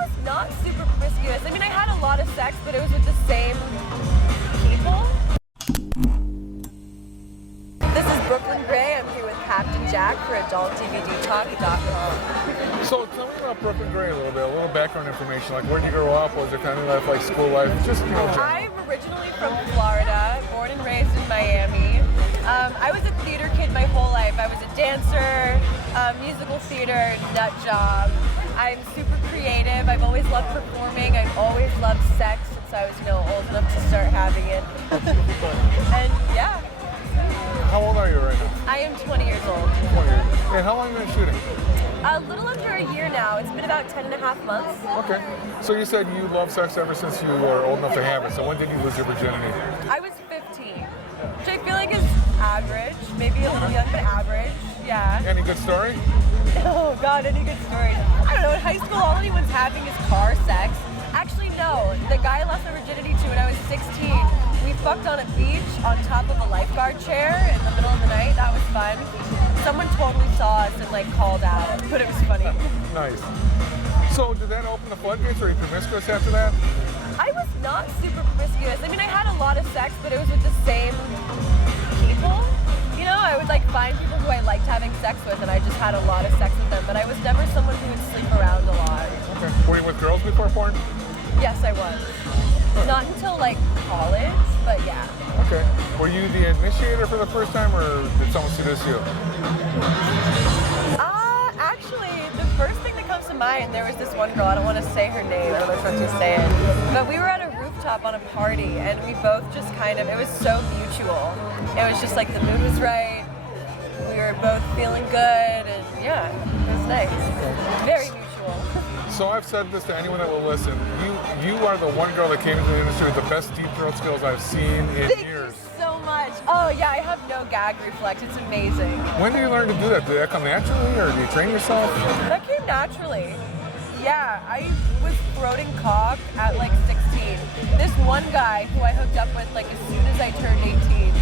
was not super promiscuous. I mean, I had a lot of sex, but it was with the same people. This is Brooklyn Gray. I'm here with Captain Jack for AdultDVDTalk.com. So tell me about Brooklyn Gray a little background information. Like, where did you grow up? Was it family life, like school life? Just, you know, I'm originally from Florida, born and raised in Miami. I was a theater kid my whole life. I was a dancer, musical theater, nut job. I'm super creative. I've always loved performing. I've always loved sex since I was, old enough to start having it. And yeah. How old are you right now? I am 20 years old. 20 years. And how long have you been shooting? A little under a year now. It's been about 10 and a half months. Okay. So you said you love sex ever since you were old enough to have it. So when did you lose your virginity? I was 15, which I feel like is average. Maybe a little young, but average. Yeah. Any good story? Oh God, any good stories? I don't know. In high school, all anyone's having is car sex. Actually, no. The guy I lost my virginity to when I was 16. We fucked on a beach on top of a lifeguard chair in the middle of the night. That was fun. Someone totally saw us and called out, but it was funny. Nice. So did that open the floodgates? Were you promiscuous after that? I was not super promiscuous. I mean, I had a lot of sex, but it was with the same people. I would find people who I liked having sex with, and I just had a lot of sex with them. But I was never someone who would sleep around a lot. Okay. Were you with girls before porn? Yes, I was. Not until college, but yeah. Okay. Were you the initiator for the first time, or did someone seduce you? Actually, the first thing that comes to mind, there was this one girl, I don't want to say her name, I don't know if I'm supposed to say it, but we were at a rooftop on a party, and we both just it was so mutual. It was just the mood was right, we were both feeling good, and yeah, it was nice. Very mutual. So I've said this to anyone that will listen. You are the one girl that came into the industry with the best deep throat skills I've seen in Thank years. You so much. Oh yeah, I have no gag reflex. It's amazing. When did you learn to do that? Did that come naturally, or did you train yourself? That came naturally. Yeah, I was throating cock at 16. This one guy who I hooked up with as soon as I turned 18.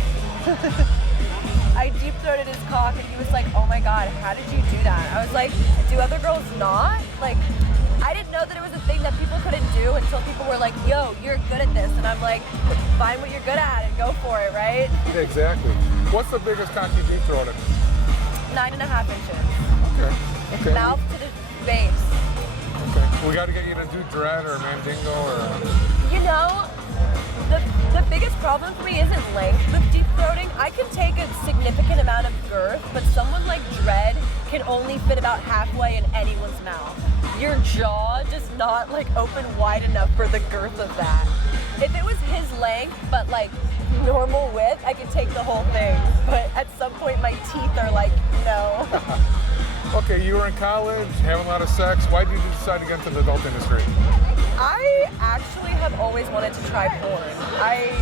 I deep throated his cock and he was like, "Oh my God, how did you do that?" I was like, "Do other girls not?" I didn't know that it was a thing that people couldn't do until people were like, "Yo, you're good at this," and I'm like, "Find what you're good at and go for it," right? Exactly. What's the biggest cock you deep throated? 9.5 inches. Okay. Mouth to the base. Okay. We got to get you to do dread or mandingo or. The biggest problem for me isn't length with deep throating. I can take a significant amount of girth, but someone like Dread can only fit about halfway in anyone's mouth. Your jaw does not open wide enough for the girth of that. If it was his length, but normal width, I could take the whole thing. But at some point my teeth are no. Okay, you were in college, having a lot of sex. Why did you decide to get into the adult industry? I actually have always wanted to try porn. I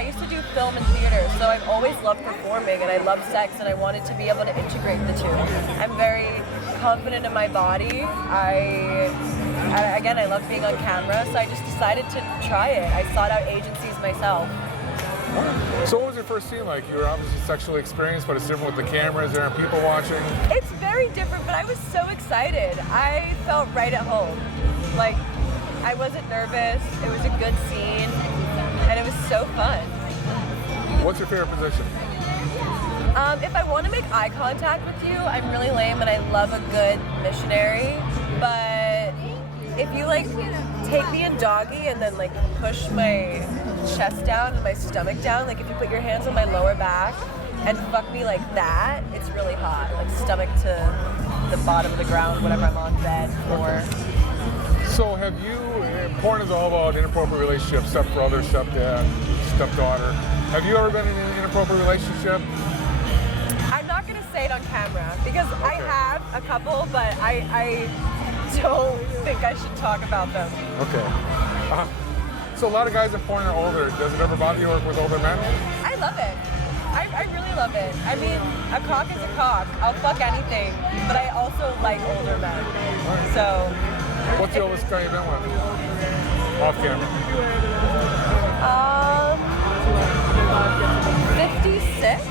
used to do film and theater, so I've always loved performing and I love sex and I wanted to be able to integrate the two. I'm very confident in my body. I love being on camera, so I just decided to try it. I sought out agencies myself. So what was your first scene like? You were obviously sexually experienced, but it's different with the cameras there and people watching. It's very different, but I was so excited. I felt right at home. I wasn't nervous, it was a good scene, and it was so fun. What's your favorite position? If I want to make eye contact with you, I'm really lame and I love a good missionary, but if you take me in doggy and then push my chest down and my stomach down, if you put your hands on my lower back and fuck me like that, it's really hot, stomach to the bottom of the ground, whatever I'm on bed for. So porn is all about inappropriate relationships, stepbrother, stepdad, stepdaughter. Have you ever been in an inappropriate relationship? I'm not going to say it on camera because I have a couple, but I don't think I should talk about them. Okay. So a lot of guys in porn are older. Does it ever bother you to work with older men? I love it. I really love it. I mean, a cock is a cock. I'll fuck anything, but I also like older men. Right. So. What's the oldest guy you've been with? Off camera. 56?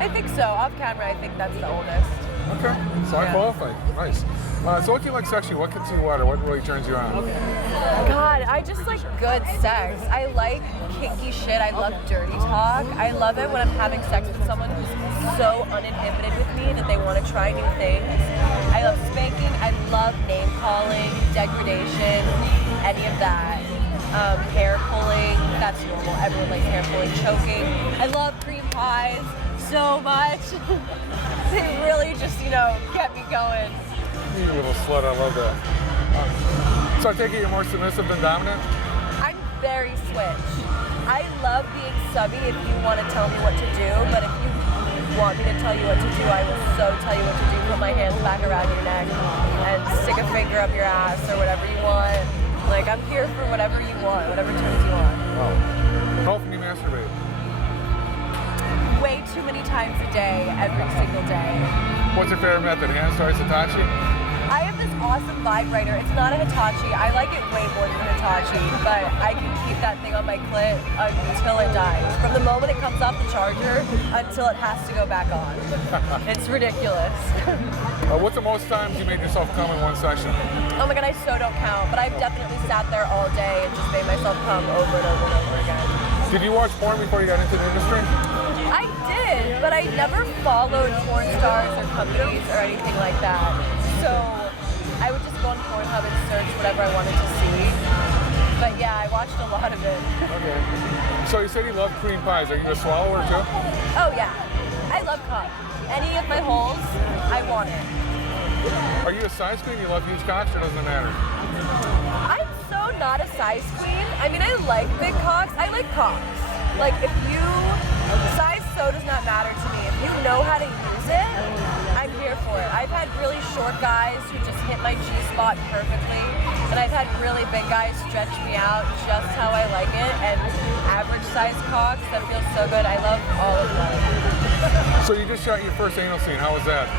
I think so. Off camera, I think that's the oldest. Okay, so I Yeah. qualify. Nice. So what do you like sexually? What gets you wet, or what really turns you on? God, I just like good sex. I like kinky shit. I love dirty talk. I love it when I'm having sex with someone who's so uninhibited with me that they want to try new things. I love spanking. I love name calling, degradation, any of that. Hair pulling, that's normal. Everyone likes hair pulling, choking. I love cream pies so much. They really just, get me going. You little slut, I love that. So I take it you're more submissive than dominant? I'm very switch. I love being subby if you want to tell me what to do, but if you want me to tell you what to do, I will so tell you what to do. Put my hands back around your neck and stick a finger up your ass or whatever you want. Like, I'm here for whatever you want, whatever turns you on. Wow. How often do you masturbate? Way too many times a day, every single day. What's your favorite method? Hand starts, Hitachi? I have this awesome vibrator. It's not a Hitachi. I like it way more than a Hitachi, but I can keep that thing on my clit until it dies. From the moment it comes off the charger until it has to go back on. It's ridiculous. What's the most times you made yourself come in one session? Oh my god, I so don't count, but I've definitely sat there all day and just made myself come over and over and over again. Did you watch porn before you got into the industry? I did, but I never followed porn stars or companies or anything like that. So I would just go on Pornhub and search whatever I wanted to see. But yeah, I watched a lot of it. Okay. So you said you love cream pies. Are you a swallower too? Oh yeah, I love cock. Any of my holes, I want it. Are you a size queen? You love huge cocks, or doesn't it matter? I'm so not a size queen. I mean, I like big cocks. I like cocks. Like, size so does not matter to me. If you know how to use it, I'm here for it. I've had really short guys who just hit my G-spot perfectly, and I've had really big guys stretch me out just how I like it, and average size cocks that feel so good. I love all of them. So you just shot your first anal scene. How was that?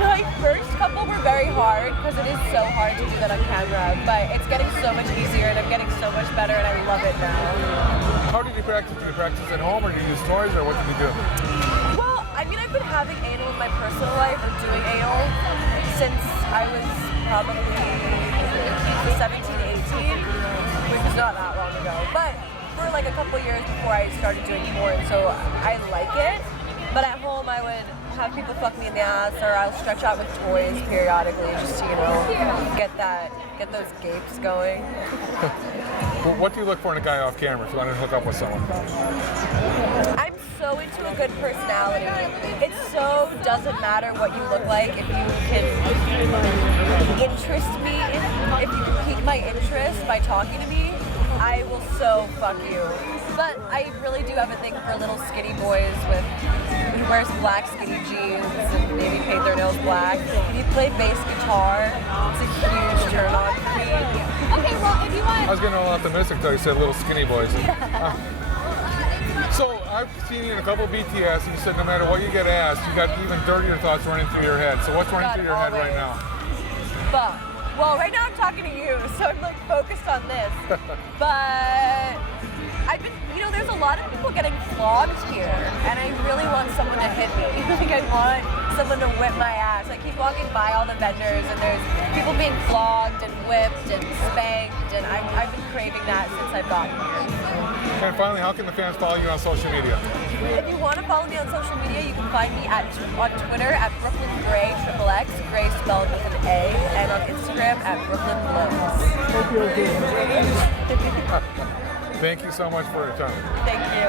My first couple were very hard because it is so hard to do that on camera, but it's getting so much easier and I'm getting so much better and I love it now. How did you practice? Did you practice at home or did you use toys or what did you do? Well, I mean, I've been having anal in my personal life or doing anal since I was probably 17, 18, which is not that long ago, but for like a couple years before I started doing porn, so I like it, but at home I would have people fuck me in the ass, or I'll stretch out with toys periodically just to, get those gapes going. Well, what do you look for in a guy off camera if you want to hook up with someone? I'm so into a good personality. It so doesn't matter what you look like if you can interest me, if you can pique my interest by talking to me, I will so fuck you. But I really do have a thing for little skinny boys who wears black skinny jeans and maybe paint their nails black. If you play bass guitar, it's a huge turn on for me. Okay, well, if you want... I was getting all optimistic until you said little skinny boys. So I've seen you in a couple BTS and you said no matter what you get asked, you got even dirtier thoughts running through your head. So what's running through your head right now? Fuck. Well, right now I'm talking to you, so I'm like focused on this. But I've been, there's a lot of people getting flogged here, and I really want someone to hit me. Like, I want someone to whip my ass. I keep walking by all the vendors, and there's people being flogged and whipped and spanked, and I've been craving that since I've gotten here. And finally, how can the fans follow you on social media? If you want to follow me on social media, you can find me on Twitter at Brooklyn Gray, XXX, Gray spelled with an A, and on Instagram at Brooklyn Bliss. Thank you so much for your time. Thank you.